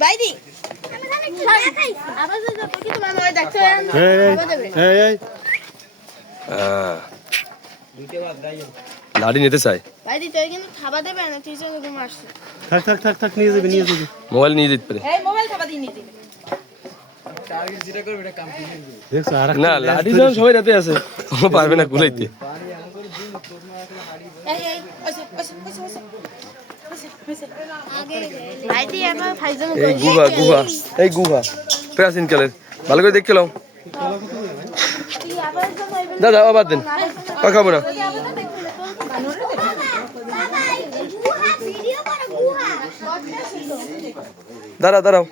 বাইদি আবার তো কি তোমার মনে দেখছো লাড়ি নিতে চাই বাইদি তুই কিন্তু খাবার দেবে না তুই চলে তুমি আসছে থাক নিয়ে যাবে মোবাইল নিয়ে যেতে পারে এই মোবাইল খাবার দিয়ে নিয়ে যাবে না লাড়ি যখন সবাই রাতে আছে ও পারবে না কুলাইতে এই বাইদি এবার ফাইজন এই গুহা প্রাচীন কালের ভালো করে দেখে লাও দাদা আবার দেন খাবো না দাঁড়াও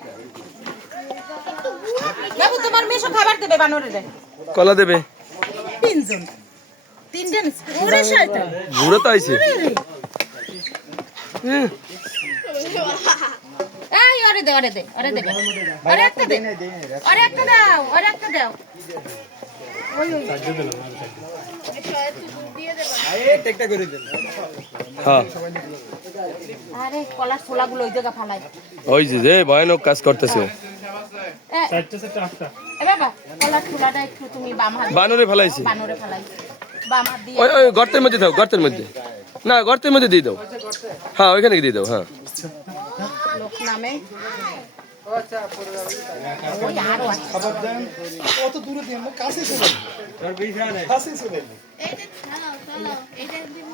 বাবু তোমার মেয়ে সব খাবার দেবে বানরে কলা দেবে তিনজন ওরে শয়তান বুড়ো তো আইছে এই ওরে দে আরে একটা দাও হ্যাঁ আরে কলার ছোলাগুলো ওই জায়গা ফালাই ওই যে ভয়ানক কাজ করতেছে এ বাবা কলার ছোলাটা একটু তুমি বাম হাত বানরে ফেলাইছে বানরে ফালাই বাম হাত দিয়ে ওই গর্তের মধ্যে দাও গর্তের মধ্যে দিয়ে দাও হ্যাঁ ওইখানে দিয়ে দাও হ্যাঁ লোক নামে কত দূরে দিয়ে কাছে চলে কাছে চলে এই যে চলো এইটা দিব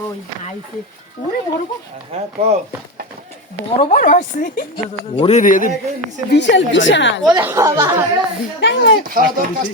ওই আইছে ওরে বড় হ্যাঁ কও বড় আছে ওরে রে বিশাল ওরে বাবা খাওয়া দাওয়া